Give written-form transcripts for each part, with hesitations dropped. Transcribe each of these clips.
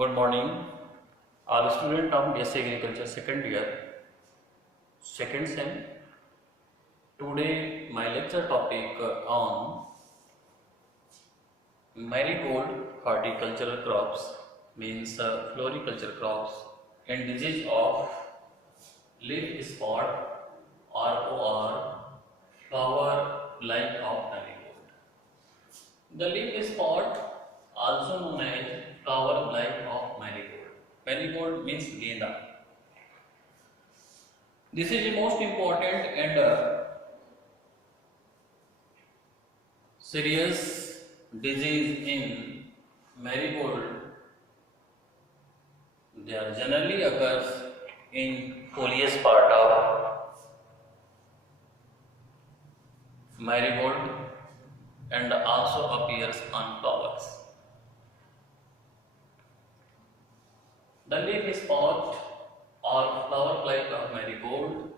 Good morning, all students of BSc Agriculture second year, second sem. Today my lecture topic on marigold horticultural crops means floriculture crops and disease of leaf spot or flower like of marigold. The leaf spot also known as flower blight of marigold. Marigold means genda. This is the most important and serious disease in marigold. They are generally occurs in foliage part of marigold and also appears on flowers. The leaf spot or flower blight of marigold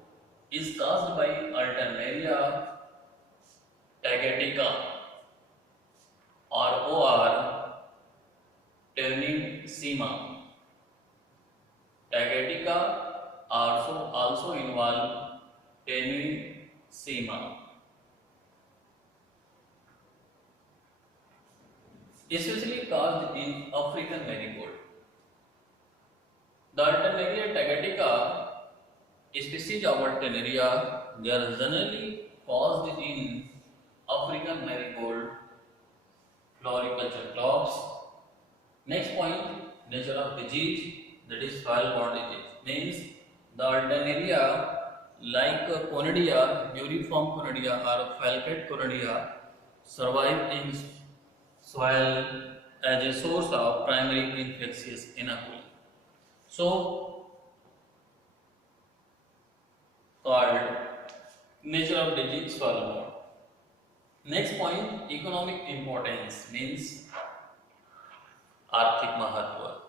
is caused by Alternaria tagatica or Turnipsema. Tagatica also involve Turnipsema. Especially caused in African marigold. The Alternaria tagatica species of Alternaria, they are generally caused in African marigold floriculture crops. Next point, nature of disease, that is soil-borne disease. Means the Alternaria like Conidia, Muriform Conidia or Falcate Conidia survive in soil as a source of primary infectious inoculum. So, called nature of disease soil-borne. Next point, economic importance means आर्थिक महत्व.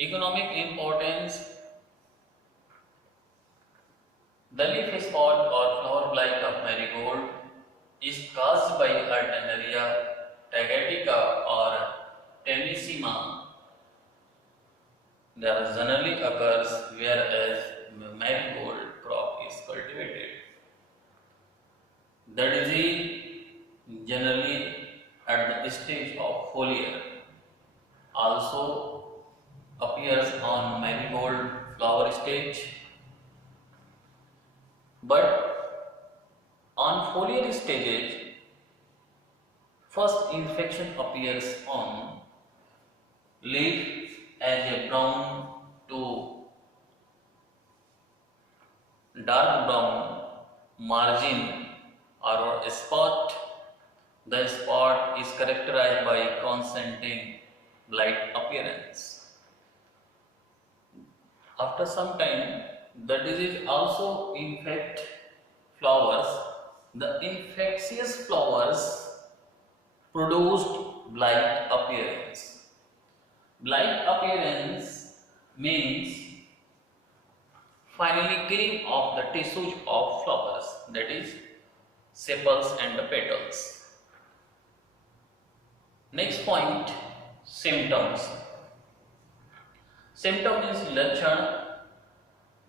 Economic importance, the leaf spot or flower blight of marigold is caused by Alternaria tagatica or Turnipsema. They generally occurs whereas marigold crop is cultivated. The disease generally at the stage of foliar also appears on marigold flower stage, but on foliar stages, first infection appears on leaf as a brown to dark brown margin or a spot. The spot is characterized by consenting blight appearance. After some time, the disease also infect flowers. The infectious flowers produced blight appearance. Blight appearance means finally killing of the tissues of flowers, that is sepals and the petals. Next point, symptoms. Symptom means lachan.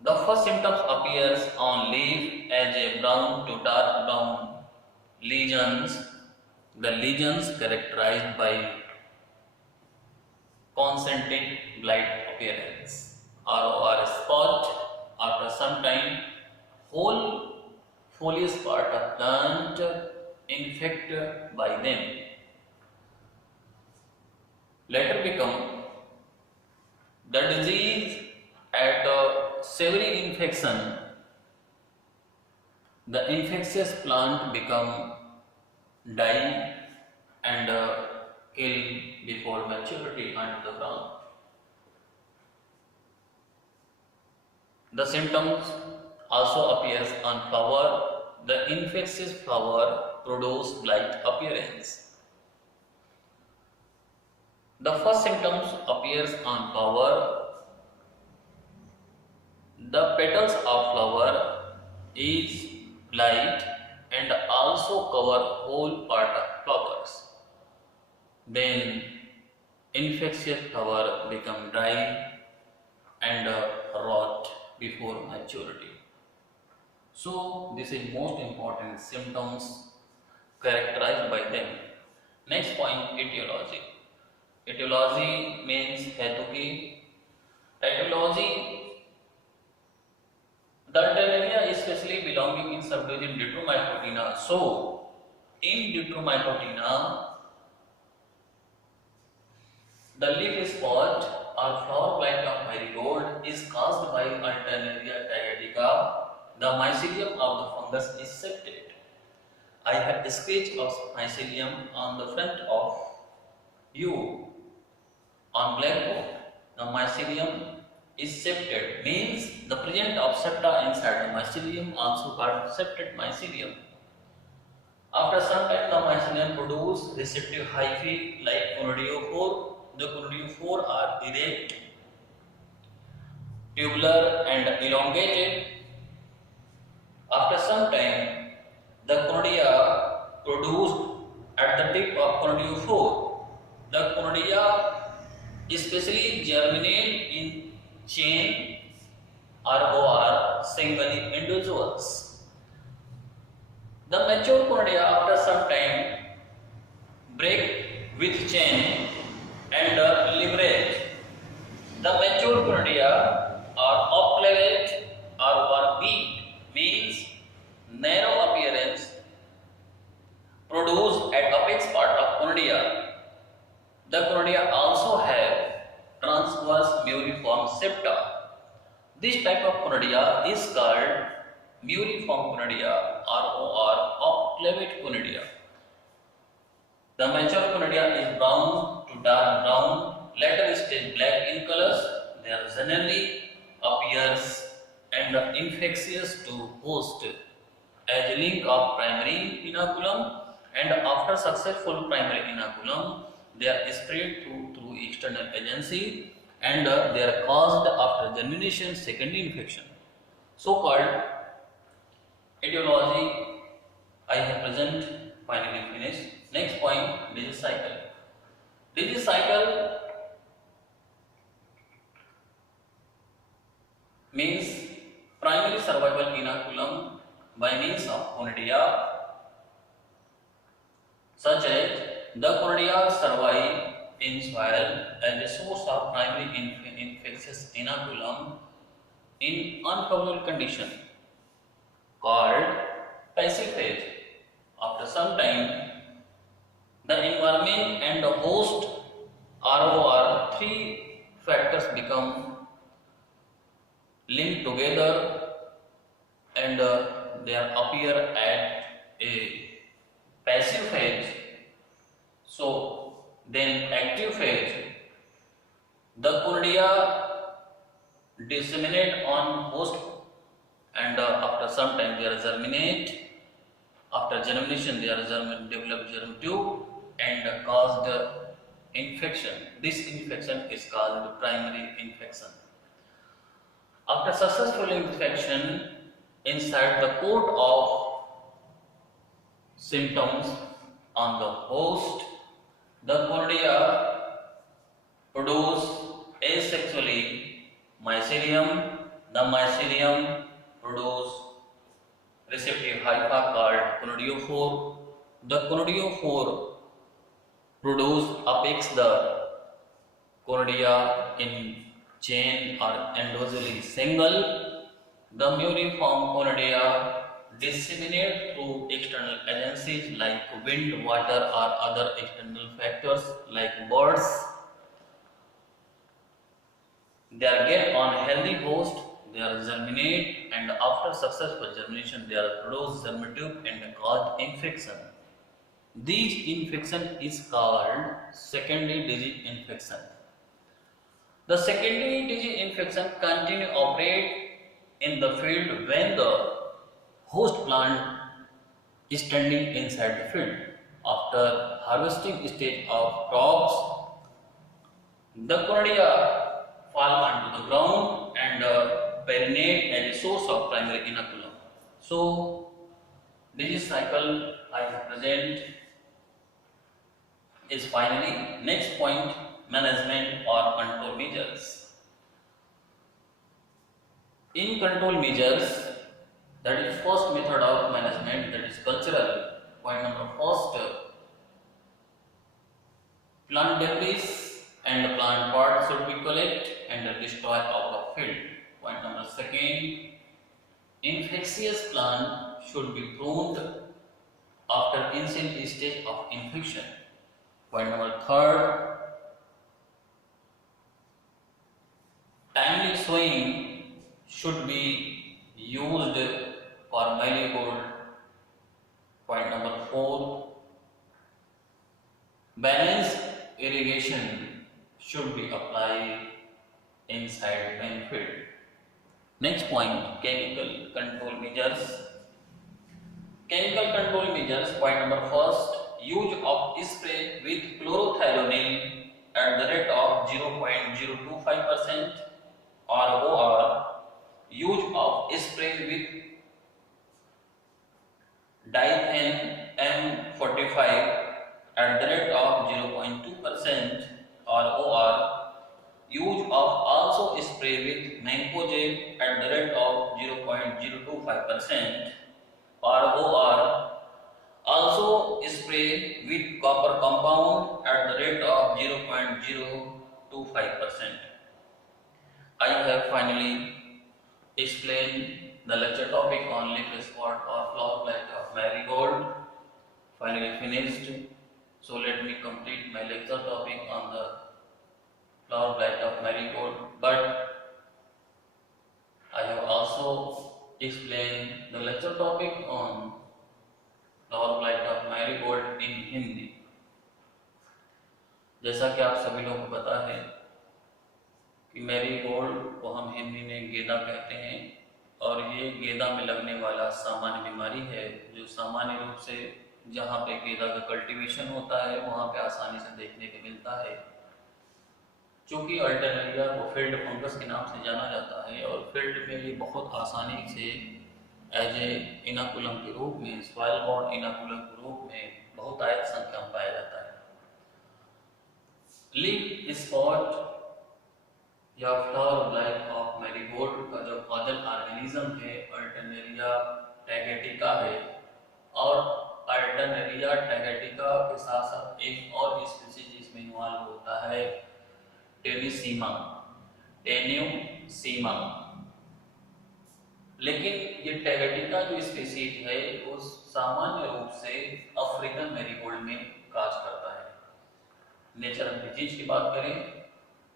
The first symptoms appears on leaf as a brown to dark brown lesions. The lesions characterized by concentric blight appearance or spot. After some time, whole foliage part of plant infected by them. Later become the disease at severe infection. The infectious plant become die and kill before maturity onto the ground. The symptoms also appears on flower. The infectious flower produce blight appearance. The first symptoms appears on flower. The petals of flower is blight and also cover whole part of flowers. Then infectious flower become dry and rot before maturity. So this is most important symptoms characterized by them. Next point, etiology. Etiology means hetu ki. Etiology, the Alternaria is especially belonging in subdivision Deuteromycotina. So in Deuteromycotina, the leaf spot or flower blight of marigold is caused by Alternaria tagatica. The mycelium of the fungus is septate. I have a sketch of mycelium on the front of you on blackboard. The mycelium is septate, means the presence of septa inside the mycelium, also called septate mycelium. After some time, the mycelium produce receptive hyphae like conidiophore. The conidiophore are erect, tubular and elongated. After some time, the conidia produced at the tip of conidiophore. The conidia especially germinate in chain or singly individuals. The mature conidia after some time break with chain and leverage. The mature conidia are obtlavate or beaked, means narrow appearance, produced at apex part of conidia. The conidia also have transverse muriform septa. This type of conidia is called muriform conidia or obtlavate conidia. The mature conidia is brown to dark brown, later stage black in colors. They are generally appears and infectious to host as a link of primary inoculum, and after successful primary inoculum they are spread through external agency and they are caused after germination secondary infection. So called etiology I have present, finally finished. Next point, disease cycle. Disease cycle means primary survival inoculum by means of conidia, such as the conidia survive in soil as a source of primary infectious inoculum in unfavorable condition called passive phase. After some time, the environment and the host ROR, three factors become linked together and they appear at a passive phase. So then active phase, the conidia disseminate on host and after some time they are germinate. After germination they are develop germ tube and cause the infection. This infection is called primary infection. After successful infection inside the coat of symptoms on the host, the conidia produce asexually mycelium. The mycelium produce receptive hypha called conidiophore. The conidiophore produce apex the conidia in chain or individually single. The muriform conidia disseminate through external agencies like wind, water or other external factors like birds. They are get on healthy host, they are germinate and after successful germination they are produce germ tube and cause infection. These infection is called secondary disease infection. The secondary disease infection continue operate in the field when the host plant is standing inside the field. After harvesting stage of crops, the conidia fall onto the ground and perinate as a source of primary inoculum. So, disease cycle I have present is finally. Next point, management or control measures. In control measures, that is first method of management, that is cultural. Point number first, plant debris and plant parts should be collected and destroyed out of field. Point number second, infectious plant should be pruned after initial stage of infection. Point number third, timely sowing should be used for marigold. Point number four, balanced irrigation should be applied inside main field. Next point, chemical control measures. Chemical control measures. Point number first, use of spray with chlorothalonil at the rate of 0.025% ROR. Use of spray with dithen M45 at the rate of 0.2% ROR. Use of also spray with mancozeb at the rate of 0.025% ROR. Also spray with copper compound at the rate of 0.025%. I have finally explained the lecture topic on leaf spot or flower blight of marigold. Finally finished. So let me complete my lecture topic on the flower blight of marigold, but I have also explained the lecture topic on flower blight of marigold in Hindi. जैसा कि आप सभी लोगों को पता है कि मैरीगोल्ड को हम हिंदी में गेंदा कहते हैं और ये गेंदा में लगने वाला सामान्य बीमारी है जो सामान्य रूप से जहाँ पे गेंदा का कल्टीवेशन होता है वहाँ पे आसानी से देखने को मिलता है। चूँकि अल्टरनेरिया को फील्ड फंगस के नाम से जाना जाता है और फील्ड में ये बहुत आसानी से एज ए इनाकुलम के रूप में, सॉइल बॉर्न इनाकुलम के रूप में बहुतायत संख्या में पाया जाता है। लीफ स्पॉट या फ्लावर ब्लाइट ऑफ मैरीगोल्ड का जो कॉजल ऑर्गेनिज्म है अल्टरनेरिया टैगेटिका है और अल्टरनेरिया टैगेटिका के साथ साथ एक और स्पीशीज इसमें इन्वॉल्व होता है, टेनिसीमा, टेन्यूसीमा। लेकिन ये टैगेटिका जो स्पीशीज है वो सामान्य रूप से अफ्रीकन मैरीगोल्ड में काज करता है। नेचर ऑफ डिजीज की बात करें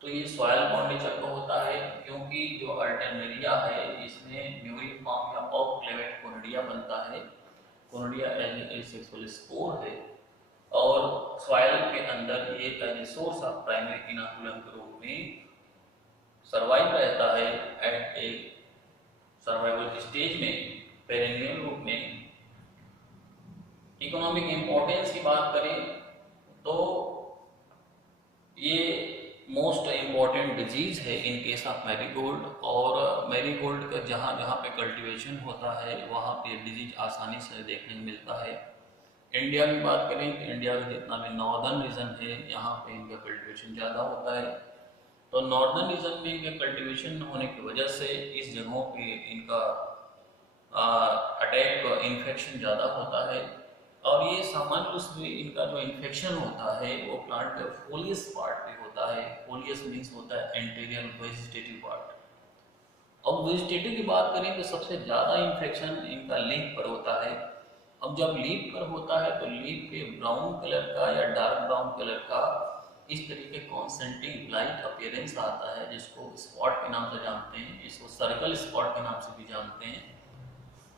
तो ये सॉइल बॉर्न नेचर का होता है क्योंकि जो अल्टरनेरिया है इसमें म्यूरिफॉर्म या ऑफ क्लेवेट कोनिडिया बनता है। कोनिडिया एसेक्सुअल स्पोर है और सॉइल के अंदर ये as source of primary inoculum के रूप में सर्वाइव रहता है एट ए सर्वाइवल स्टेज में पेरेनियल रूप में। इकोनॉमिक इंपॉर्टेंस की बात करें तो ये मोस्ट इम्पॉर्टेंट डिजीज है इन केस ऑफ मैरीगोल्ड और मैरीगोल्ड का जहाँ जहाँ पे कल्टीवेशन होता है वहाँ पे डिजीज आसानी से देखने को मिलता है। इंडिया की बात करें तो इंडिया का जितना भी नॉर्दर्न रीजन है यहाँ पे इनका कल्टीवेशन ज़्यादा होता है। तो नॉर्दर्न रीजन में इनका कल्टीवेशन होने की वजह से इस जगहों पे इनका अटैक इन्फेक्शन ज़्यादा होता है और ये सामान्य रूप से इनका जो इन्फेक्शन होता है वो प्लांट के फोलियस पार्ट पे होता है। फोलियस मीन्स होता है एंटीरियर वेजिटेटिव पार्ट। अब वेजिटेटिव की बात करें तो सबसे ज़्यादा इन्फेक्शन इनका लीफ पर होता है। अब जब लीफ पर होता है तो लीफ पे ब्राउन कलर का या डार्क ब्राउन कलर का इस तरीके कॉन्सेंट्रिक लाइट अपीयरेंस आता है जिसको स्पॉट के नाम से जानते हैं, इसको सर्कल स्पॉट के नाम से भी जानते हैं।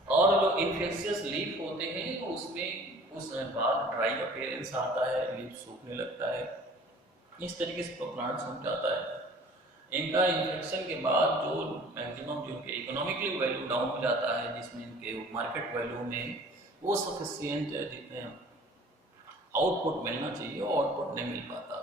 और जो इन्फेक्शियस लीफ होते हैं तो उसमें कुछ समय बाद ड्राई अपीयरेंस आता है, लीफ सूखने लगता है, इस तरीके से प्लांट सूख जाता है। इनका इन्फेक्शन के बाद जो मैक्सिमम जो इनके इकोनॉमिकली वैल्यू डाउन हो जाता है जिसमें इनके मार्केट वैल्यू में वो सफिशिएंट जितने आउटपुट मिलना चाहिए वो आउटपुट नहीं मिल पाता।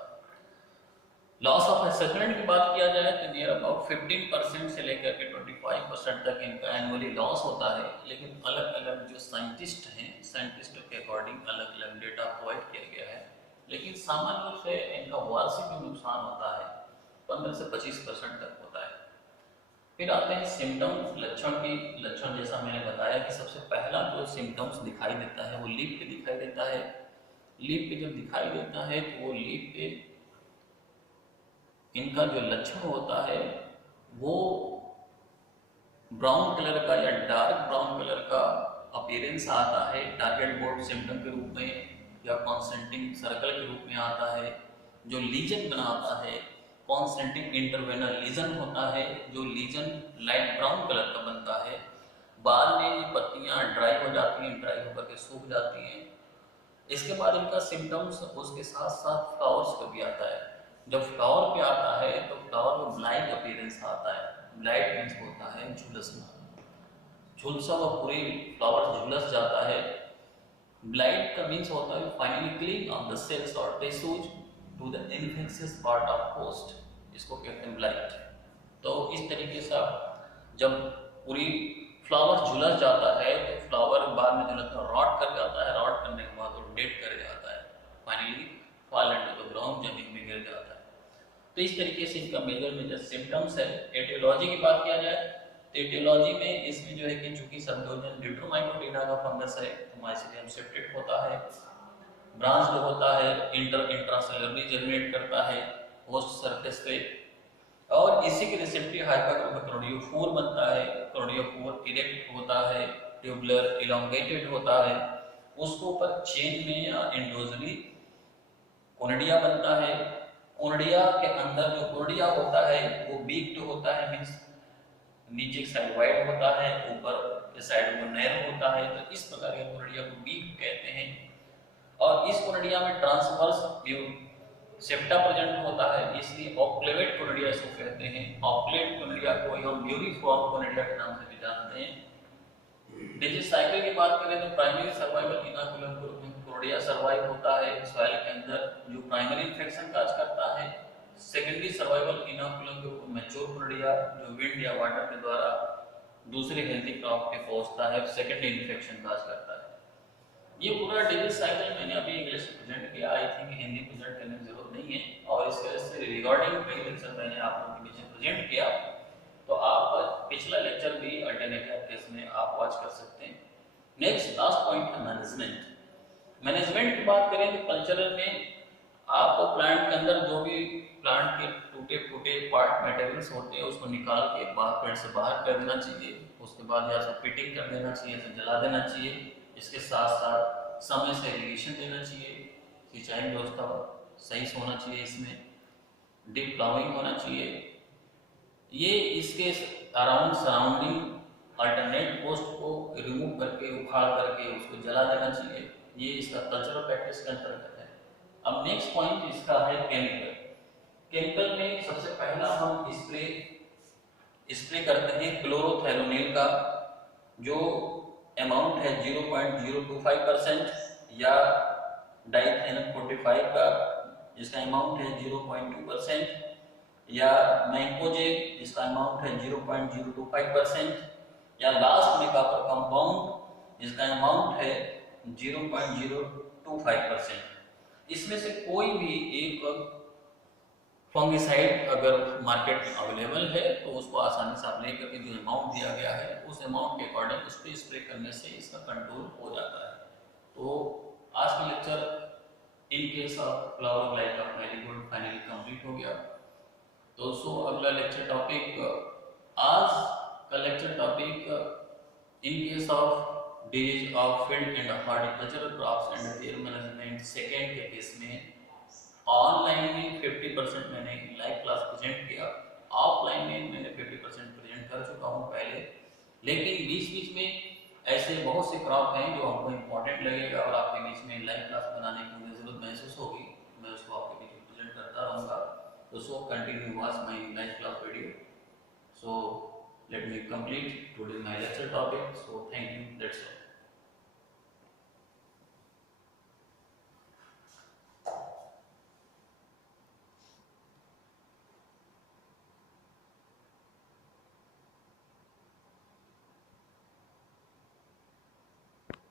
लॉस ऑफ एसेटमेंट की बात किया जाए तो नियर अबाउट 15% से लेकर के 25% तक इनका एनुअली लॉस होता है। लेकिन अलग अलग जो साइंटिस्ट हैं, साइंटिस्टों के अकॉर्डिंग अलग अलग डेटा प्रोवाइड किया गया है। लेकिन सामान्य रूप से इनका वार्षिक जो नुकसान होता है 15 से 25% तक होता है। फिर आते हैं सिम्टम्स, लक्षण की। लक्षण जैसा मैंने बताया कि सबसे पहला जो सिम्टम्स दिखाई देता है वो लीफ पे दिखाई देता है। लीफ पे जब दिखाई देता है तो वो लीफ पे इनका जो लक्षण होता है वो ब्राउन कलर का या डार्क ब्राउन कलर का अपीयरेंस आता है टारगेट बोर्ड सिम्टम के रूप में या कॉन्सेंट्रिक सर्कल के रूप में आता है। जो लीजन बनाता है कॉन्सेंट्रिक इंटरवेनल लीजन होता है, जो लीजन लाइट ब्राउन कलर का बनता है। बाद में ये पत्तियां ड्राई हो जाती हैं, ड्राई होकर के सूख जाती हैं। इसके बाद इनका सिम्टम्स उसके साथ साथ फ्लावर्स पे भी आता है। जब फ्लावर पे आता है तो फ्लावर में ब्लाइट अपीयरेंस आता है। ब्लाइट मीन्स होता है झुलसना, झुलसा हुआ पूरी फ्लावर झुलस जाता है। ब्लाइट का मीन्स होता है finally clean off the cells और tissues to the infectious part of post, इसको कहते हैं ब्लाइट। तो इस तरीके से जब पूरी फ्लावर झुलस जाता है तो फ्लावर बाद में झुलसकर रॉट कर जाता है, रॉट करने के बाद वो डेड कर जाता है, finally fall into the ground, जमीन में गिर जाता है। तो इस तरीके से इनका मेजर मेजर सिम्टम्स है। एटियोलॉजी की बात किया जाए तो एटियोलॉजी में इसमें जो है कि चूंकि संयोजन डिट्रोमाइकोटिना का फंगस है तो माइसीलियम सेप्टेट होता है, ब्रांच होता है, इंट्रासेलुलरली जर्मिनेट करता है होस्ट सरफेस पे, और इसी के रिसेप्टिव हाइपर में क्रोडियोफोर बनता है। क्रोडियोफोर इरेक्ट होता है, ट्यूबुलर इलोंगेटेड होता है, उसके ऊपर चेन में या एंडोजली कोनिडिया बनता है। कोनिडिया के अंदर जो कोनिडिया होता है वो बीक्ड होता है, मींस नीचे की साइड वाइड होता है, ऊपर के साइड वो नैरो होता है। तो इस प्रकार के कोनिडिया को बीक्ड कहते हैं। और इस कोनिडिया में ट्रांसवर्स व्यू सेप्टा प्रेजेंट होता है, इसलिए ऑक्लेवेट कोनिडिया इसको कहते हैं। ऑक्लेट कोनिडिया को हम म्यूरिफॉर्म कोनिडिया के नाम से भी जानते हैं। डिजीज साइकिल की बात करें तो प्राइमरी सर्वाइवल इनोकुलम ग्रुप में कोनिडिया सर्वाइव होता है सॉइल के अंदर, जो प्राइमरी इन्फेक्शन काज करता है। Secondary survival inoculum group mature conidia, जो विंड या वाटर के द्वारा दूसरे हेल्थी क्रॉप पे पहुंचता है, सेकेंडरी इन्फेक्शन काज करता है। ये पूरा डिजीज साइकिल मैंने अभी इंग्लिश में प्रेजेंट किया, आई थिंक हिंदी प्रेजेंट करने की जरूरत नहीं है, और इस वजह से रिगार्डिंग कई लेक्चर मैंने आप लोगों के बीच में प्रेजेंट किया। तो आप पिछला लेक्चर भी अल्टरनेटिव केस में आप वॉच कर सकते हैं। नेक्स्ट लास्ट पॉइंट है मैनेजमेंट। मैनेजमेंट की बात करें तो कल्चरल में आप प्लांट के अंदर जो भी प्लांट के टूटे फूटे पार्ट मटेरियल्स होते हैं उसको निकाल के पेड़ से बाहर कर देना चाहिए। उसके बाद या तो पिटिंग कर देना चाहिए, या जला देना चाहिए। इसके साथ साथ समय से इरिगेशन देना चाहिए, सिंचाई व्यवस्था सही से होना चाहिए, इसमें डीप प्लाविंग होना चाहिए। ये इसके अराउंड सराउंडिंग अल्टरनेट पोस्ट को रिमूव करके उखाड़ करके उसको जला देना चाहिए। ये इसका कल्चरल प्रैक्टिस के अंतर्गत है। अब नेक्स्ट पॉइंट इसका है केमिकल। केमिकल में सबसे पहला हम स्प्रे करते हैं क्लोरोथेलोनिल का, जो अमाउंट है 0.025%, या डाइथेनल 45 का जिसका अमाउंट है 0.2%, या मैंकोजेब जिसका अमाउंट है 0.025%, या लास्ट में कॉपर कंपाउंड जिसका अमाउंट है 0.025%। इसमें से कोई भी एक फंगिसाइड अगर मार्केट में अवेलेबल है तो उसको आसानी से आप लेकर के जो अमाउंट दिया गया है उस अमाउंट के अकॉर्डिंग उस पर स्प्रे करने से इसका कंट्रोल हो जाता है। तो आज का lecture in case of flower like of marigold finally complete हो गया। दोस्तों अगला लेक्चर टॉपिक, आज का lecture topic in case of disease of field and horticultural crops and there management second के केस में ऑनलाइन में 50% मैंने लाइव क्लास प्रेजेंट किया, ऑफलाइन में मैंने 50% प्रेजेंट कर चुका हूँ पहले, लेकिन बीच बीच में ऐसे बहुत से क्रॉप हैं जो हमको इम्पोर्टेंट लगेगा और आपके बीच में लाइव क्लास बनाने की मुझे जरूरत महसूस होगी, मैं उसको आपके बीच में प्रेजेंट करता रहूँगा। तो so continue watch my live class video. So let me complete today my lecture topic. So thank you, that's all.